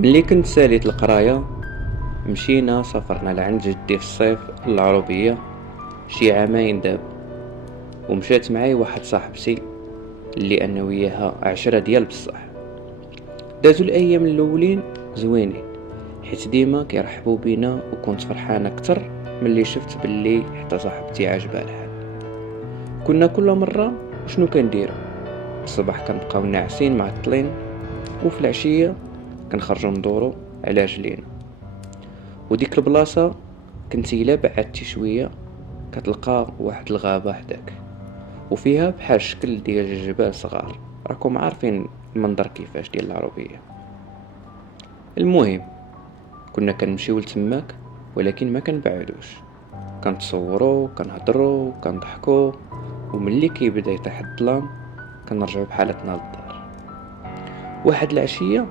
ملي كنت ساليت القرايه مشينا سافرنا لعند جدي في الصيف العروبيه شي عامين دابا. ومشات معايا واحد صاحبتي اللي انا وياها عشرة ديال بصح. دازو الايام الاولين زوينين حيت ديما كيرحبوا بينا وكنت فرحان اكتر ملي شفت باللي حتى صاحبتي عاجبها الحال. كنا كل مره شنو كنديرو؟ الصباح كنبقاو ناعسين معطلين، وفي العشيه كنخرجوا ندورو على رجلينا. وديك البلاصه كنتي الا بعدتي شويه كتلقى واحد الغابه حداك، وفيها بحال شكل ديال الجبال صغار. راكم عارفين المنظر كيفاش ديال العربيه. المهم كنا كنمشيو لتماك، ولكن ما كنبعدوش، كنتصوروا كنهضروا كنضحكوا، وملي كيبدا يطيح الظلام كنرجعوا بحالتنا للدار. واحد العشيه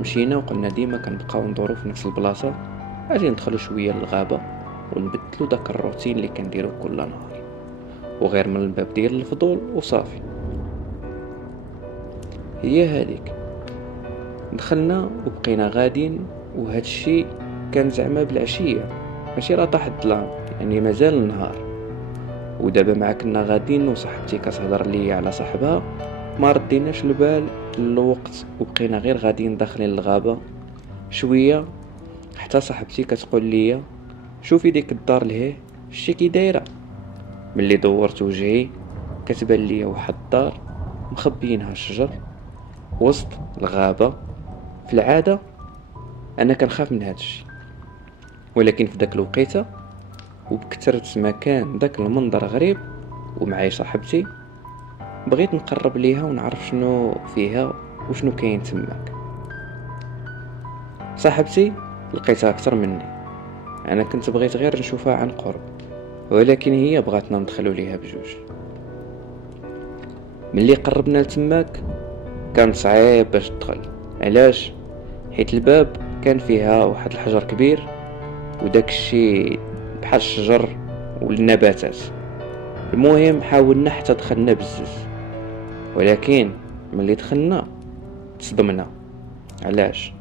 مشينا وقلنا ديما كنبقاو ندورو في نفس البلاصه، اجي ندخلوا شويه للغابه ونبدلوا داك الروتين اللي كنديرو كل نهار، وغير من الباب ديال الفضول وصافي. هي هذيك دخلنا وبقينا غادين، وهذا الشيء كان زعما بالعشيه، ماشي راه طاح الظلام، يعني مازال النهار. ودابا مع كنا غاديين وصاحبتي كتهضر لي على صاحبها، ما رديناش البال للوقت وبقينا غير غاديين داخلين الغابه شويه، حتى صاحبتي كتقول لي شوفي ديك الدار لهيه شتي كي دايره. ملي دورت وجهي كتبان لي واحد الدار مخبيينها الشجر وسط الغابه. في العاده انا كنخاف من هادشي، ولكن في داك الوقيته وبكثرة ما كان داك المنظر غريب ومعاي صاحبتي بغيت نقرب ليها ونعرف شنو فيها وشنو كاين تماك. صاحبتي لقيتها اكثر مني، انا كنت بغيت غير نشوفها عن قرب، ولكن هي بغاتنا ندخلوا ليها بجوج. ملي قربنا لتماك كان صعيب باش تدخل. علاش؟ حيت الباب كان فيها واحد الحجر كبير، وداك الشيء بحال الشجر والنباتات. المهم حاولنا حتى دخلنا بزز، ولكن ملي دخلنا تصدمنا. علاش؟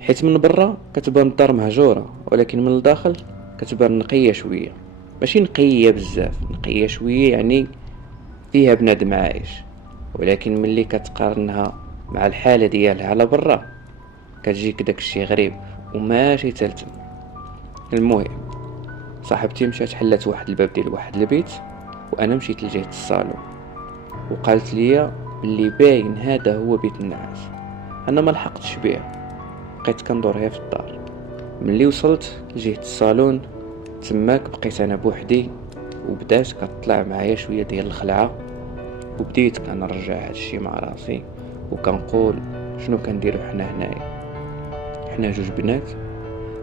حيت من برا كتبان الدار مهجوره، ولكن من الداخل كتبان نقيه شويه، ماشي نقيه بزاف، نقيه شويه يعني فيها بنادم عايش. ولكن ملي كتقارنها مع الحاله ديالها على برا كتجيك داكشي غريب وماشي تلتم. المهم صاحبتي مشات حلات واحد الباب ديال واحد البيت، وانا مشيت لجهه الصالون، وقالت لي باللي باين هذا هو بيت النعاس. انا ما لحقتش بيه، بقيت كندور هي في الدار. ملي وصلت لجهه الصالون تماك بقيت انا بوحدي، وبدات كطلع معايا شويه ديال الخلعه، وبديت كنرجع هادشي مع راسي وكنقول شنو كنديرو حنا هنايا. حنا جوج بنات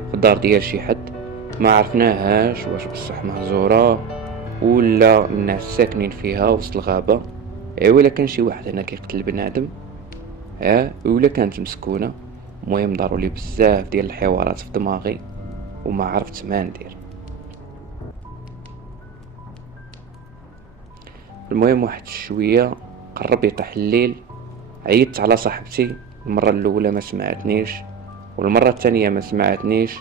في الدار ديال شي حد ما عرفناهاش، واش بصح مهزوره ولا الناس ساكنين فيها وسط الغابه، ولا كان شي واحد هنا كيقتل بنادم، ولا كانت مسكونه. المهم داروا لي بزاف ديال الحوارات في دماغي وما عرفت ما ندير. المهم واحد شويه قرب يطيح الليل، عيطت على صاحبتي. المره الاولى ما سمعتنيش، والمره الثانيه ما سمعتنيش،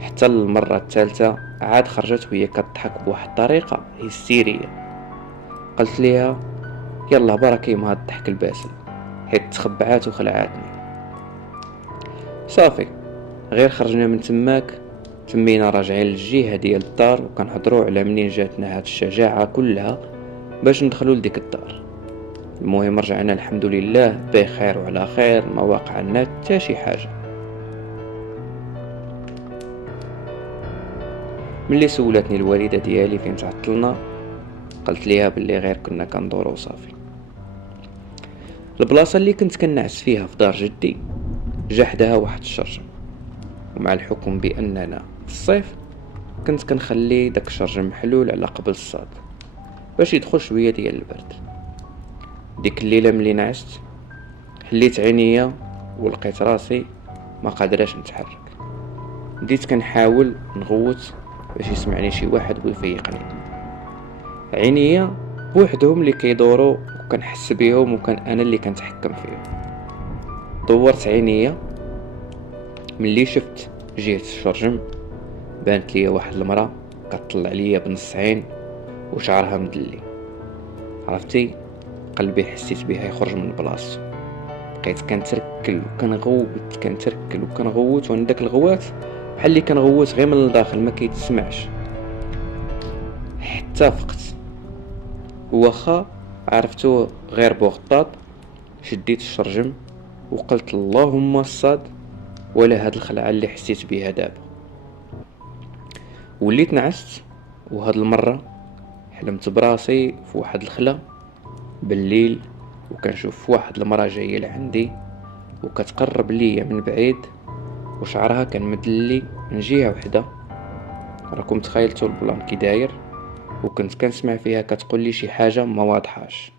حتى المره الثالثه عاد خرجت وهي كتضحك بواحد الطريقه هستيريه. قلت ليها يلا بركي ما هاد الضحك الباسل، حيت تخبعات وخلعاتني. صافي غير خرجنا من تماك، تمينا راجعين للجهه ديال الدار وكنهضروا على منين جاتنا هاد الشجاعه كلها باش ندخلوا لديك الدار. المهم رجعنا الحمد لله بخير وعلى خير، ما وقع لنا حتى شي حاجه. ملي سولتني الوالده ديالي فين تعطلنا، قلت ليها باللي غير كنا كندورو وصافي. البلاصه اللي كنت كنعس فيها في دار جدي جا حداها واحد الشرجم، ومع الحكم باننا في الصيف كنت كنخلي داك الشرجم محلول على قبل الصاد باش يدخل شويه ديال البرد. ديك الليله ملي نعست حليت عينيا ولقيت راسي ما قادراش نتحرك. بديت كنحاول نغوت باش يسمعني شي واحد ويفيقني. عينيا بوحدهم اللي كيدوروا وكنحس بيهم، وكان انا اللي كنتحكم فيهم. دورت عينيا ملي شفت جهة الشرجم بانت ليا واحد المرأة كتطلع ليا بنص عين وشعرها مدلي. عرفتي قلبي حسيت بها يخرج من بلاصتو، بقيت كنتركل وكنغوت وانا داك الغوات بحال اللي كنغوت غير من الداخل ما كيتسمعش حتى فقت. واخا عرفتو غير بوغطاط شديت الشرجم وقلت اللهم الصاد ولا هاد الخلعه اللي حسيت بها دابا. وليت نعست وهاد المره حلمت براسي في واحد الخلا بالليل وكنشوف واحد المراه جايه لعندي وكتقرب ليا من بعيد وشعرها كان مدلي من جهه وحده. راكم تخيلتوا البلان كي داير، وكنت كنسمع فيها كتقول لي شي حاجه ما واضحاش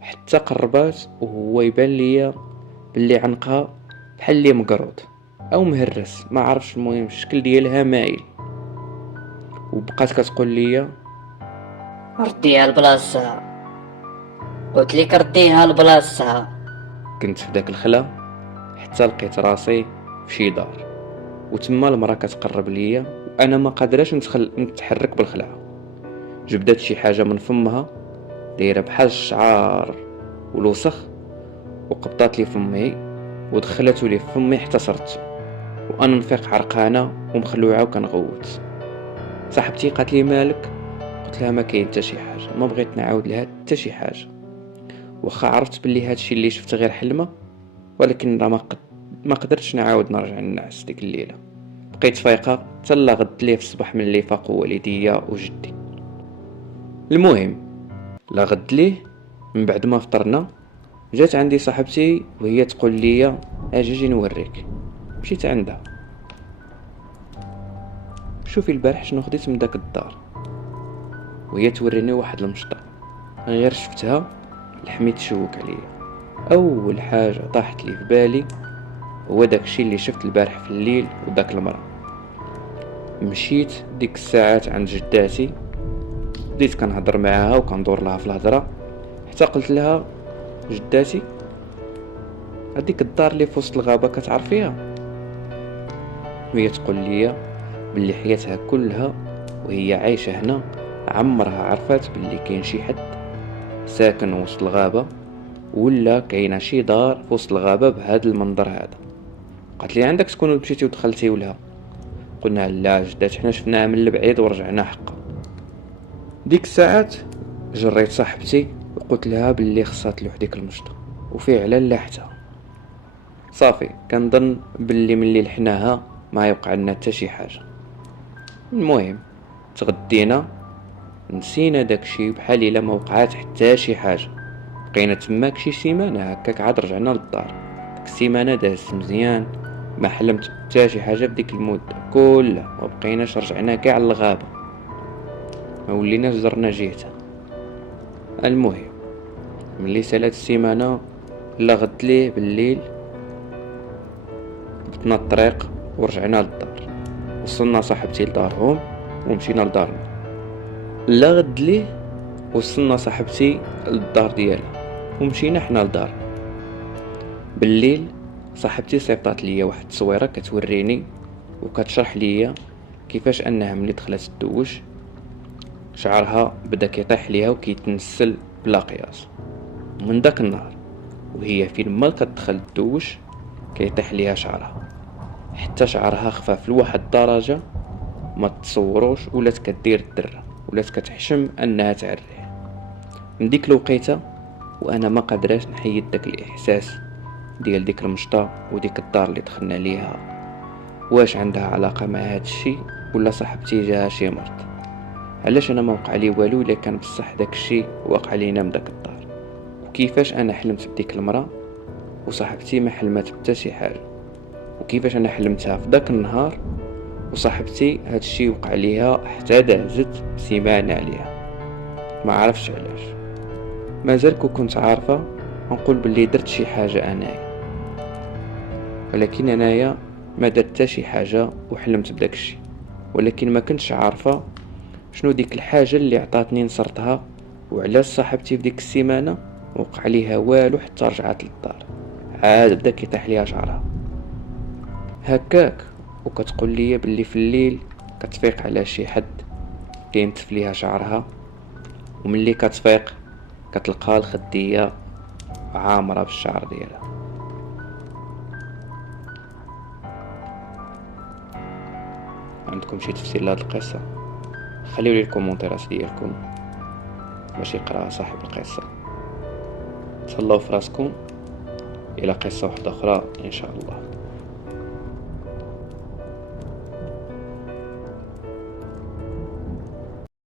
حتى قربات وهو يبان ليا باللي عنقها بحال اللي مقروض او مهرس ما عرفش، المهم الشكل ديالها مايل. وبقات كتقول لي رديها لبلاصتها، قلت لك رديها لبلاصتها. كنت في داك الخلا حتى لقيت راسي في شي دار وتما المراه كتقرب ليا وانا ما قادراش نتحرك بالخلعه. جبدت شي حاجه من فمها دايره بحال الشعار والوسخ وقبطات لي فمي ودخلته لي فمي حتى صرت وانا نفيق عرقانه ومخلوعه وكنغوت. صاحبتي قالت لي مالك؟ قلت لها ما كاين حتى شي حاجه، ما بغيت نعاود لها حتى شي حاجه. واخا عرفت باللي هادشي اللي شفت غير حلمه، ولكن ما قدرتش نعاود نرجع ننعس ديك الليله. بقيت فايقه حتى لغد ليه في الصباح من اللي فاقوا والديا وجدي. المهم لغد ليه من بعد ما فطرنا جات عندي صاحبتي وهي تقول لي اجي نوريك. مشيت عندها، شوفي البارح شنو خديت من داك الدار، وهي توريني واحد المشطه غير شفتها لحميت تشوك عليا. اول حاجه طاحت لي في بالي هو داكشي اللي شفت البارح في الليل وداك المراه. مشيت ديك الساعات عند جداتي، بديت كنهضر معاها وكندور لها في الهضره حتى قلت لها جداتي هذيك الدار اللي في وسط الغابه كتعرفيها؟ وهي تقول لي باللي حياتها كلها وهي عايشه هنا عمرها عرفت باللي كاين شي حد ساكن وسط الغابه ولا كاينه شي دار في وسط الغابه بهذا المنظر هذا. قالت لي عندك تكونوا مشيتي ودخلتي لها؟ قلنا لا جدات حنا شفناها من البعيد ورجعنا حقا. ديك الساعات جريت صاحبتي وقلت لها باللي خصها تلوح ديك المشطه وفعلا لاحتها. صافي كنظن باللي ملي لحناها ما يوقع لنا حتى شي حاجه. المهم تغدينا نسينا داكشي بحال الا ما وقعات حتى شي حاجه. بقينا تماك شي سيمانه هكاك عاد رجعنا للدار. ديك السيمانه دازت مزيان ما حلمت حتى شي حاجه بديك المده كلها، وبقيناش رجعنا كاع للغابه ما وليناش زرنا جهتها. المهم ملي سالات السيمانه لا غد ليه بالليل بدنا الطريق ورجعنا للدار. وصلنا صاحبتي لدارهم ومشينا لدارنا. لا غد ليه وصلنا صاحبتي للدار ديالها ومشينا حنا لدارنا. بالليل صاحبتي صيفطات ليا واحد التصويره كتوريني وكتشرح ليا كيفاش انها ملي دخلت الدوش شعرها بدا كيطيح ليها وكيتنسل بلا قياس. من داك النهار وهي فين ما كتدخل الدوش كيطيح ليها شعرها، حتى شعرها خفاف لواحد الدرجه ما تصوروش، ولات كدير الدره ولات كتحشم انها تعريه. من ديك الوقيته وانا ما قادراش نحيد داك الاحساس ديال ديك المشطه وديك الدار اللي دخلنا ليها. واش عندها علاقه مع هاد الشيء ولا صاحبتي جاها شي مرض؟ علاش انا ما وقع لي والو الا كان بصح داك الشيء وقع لينا من داك الدار؟ وكيفاش انا حلمت بديك المراه وصاحبتي ما حلمت حتى شي حاجه؟ وكيفاش انا حلمتها في داك النهار وصاحبتي هاد الشيء وقع ليها حتى دازت سيمانه عليها؟ ما عرفتش علاش. مازال كنت عارفه نقول باللي درت شي حاجه انايا، ولكن انايا ما درت حتى شي حاجه وحلمت بداك الشيء. ولكن ما كنتش عارفه شنو ديك الحاجه اللي عطاتني نصرتها وعلاش صاحبتي في ديك السيمانه وقع ليها والو حتى رجعت للدار. عاد بدا كيطيح ليها شعرها هكاك، وكتقول لي باللي في الليل كتفيق على شي حد كينتف ليها شعرها، وملي كتفيق كتلقى الخدية عامرة بالشعر ديالها. عندكم شي تفسير لهاد القصة؟ خليو لي الكومونتيرات ديالكم باش يقراها صاحب القصة. تهلاو فراسكم، الى قصة واحدة اخرى ان شاء الله.